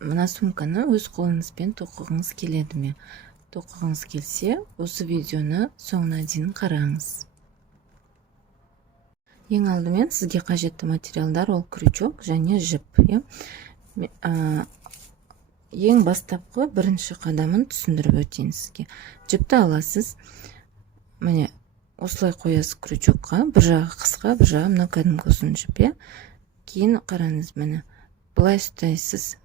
мына сумканы өз қолыңызбен тоқығыңыз келеді ме? Тоқығыңыз келсе, осы видеоны соңына дейін қараңыз. Ең алдымен сізге қажетті материалдар ол крючок және жіп. Ең бастапқы бірінші қадамын түсіндіріп өтейін сізге. Жіпті аласыз. Міне, осылай қоясыз крючокқа. Бір жағы қысқа, бір жағы мына кәдімгі ұзын жіп. Кейін қараңыз, міне, былай ұстайсыз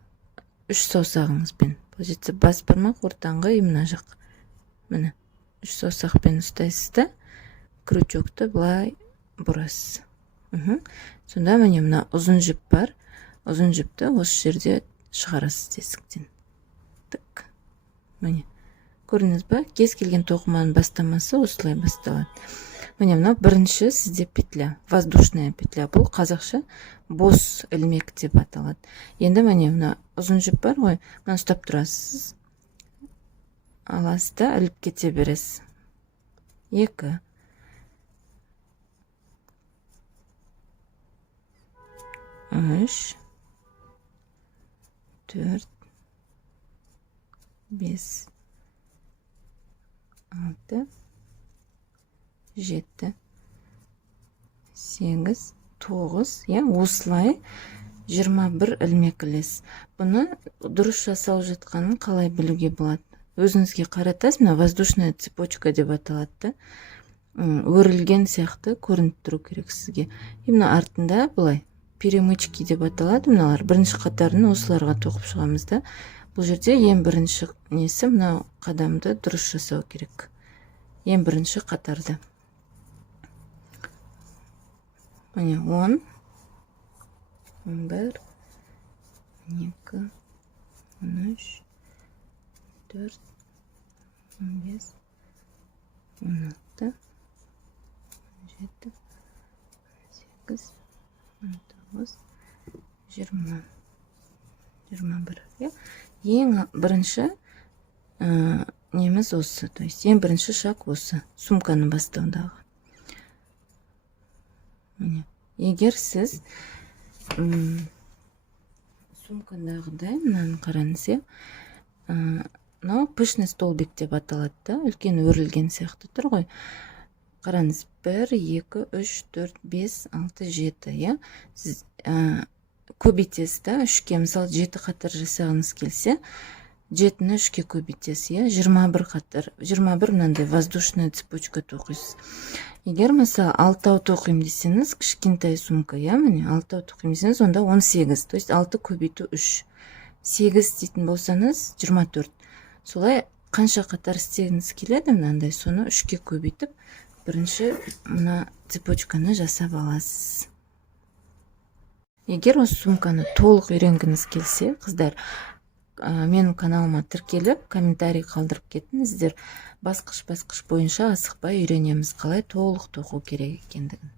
3 саусағыңызбен. Бұл жерде бас бармақ, ортаңғы мына жақ. Міне, 3 саусақпен ұстайсыз да, крючокты былай бұрасыз. Сонда міне мына ұзын жіп бар. Ұзын жіпті осы жерде шығарасыз тесіктен. Тік. Міне, көрдіңіз ба? Кез келген тоқыманың бастамасы осылай басталады. Міне мына бірінші сізде петля, воздушная петля. Бұл қазақша бос ілмек деп аталады. Енді міне мына ұзын жіп бар ғой, мына ұстап тұрасыз. Аласыз да іліп кете бересіз. 2 3 4 5 6 7 8 9, осылай 21 ілмек ілесіз. Бұны дұрыс жасалып жатқанын қалай білуге болады? Өзіңізге қаратасыз, мына воздушная цепочка деп аталады. Өрілген сияқты көрініп тұру керек сізге. Мына артында былай перемычки деп аталады. Мыналар бірінші қатарын осыларға тоқып шығамыз да. Бұл жерде ең бірінші несі мына қадамды дұрыс жасау керек. Ең бірінші қатарды. Міне 10, 11, 12, 13, 14, 15, 16, 17, 18, 19, 20, 21. Ең бірінші неміз осы. То есть ең бірінші шаг осы. Сумканы бастаудағы. Егер сіз сумкадағыдай, мынаны қараңыз, мынау пышный столбик деп аталады. Үлкен өрілген сияқты тұр ғой. Қараңыз, 1, 2, 3, 4, 5, 6, 7. Сіз көбейтесіз да, 3-ке, мысалы 7 қатар жасағыңыз келсе, 7-ні 3-ке көбейтесіз, 21 қатар, 21 мынандай воздушная цепочка тоқисыз. Егер мысалы 6 тоқим десеңіз, кішкентай сумка, міне 6 тоқим десеңіз, онда 18, то есть 6 көбейту 3. 8 дейтін болсаңыз 24. Солай қанша қатар істегіңіз келеді, мынандай соны 3-ке көбейтіп, бірінші мына цепочканы жасап аласыз. Егер осы сумканы толық үйренгіңіз келсе, қыздар, менің каналыма тіркеліп, комментарий қалдырып кетіңіздер. Басқыш бойынша асықпай үйренеміз, қалай толық тоқу керек екендігін.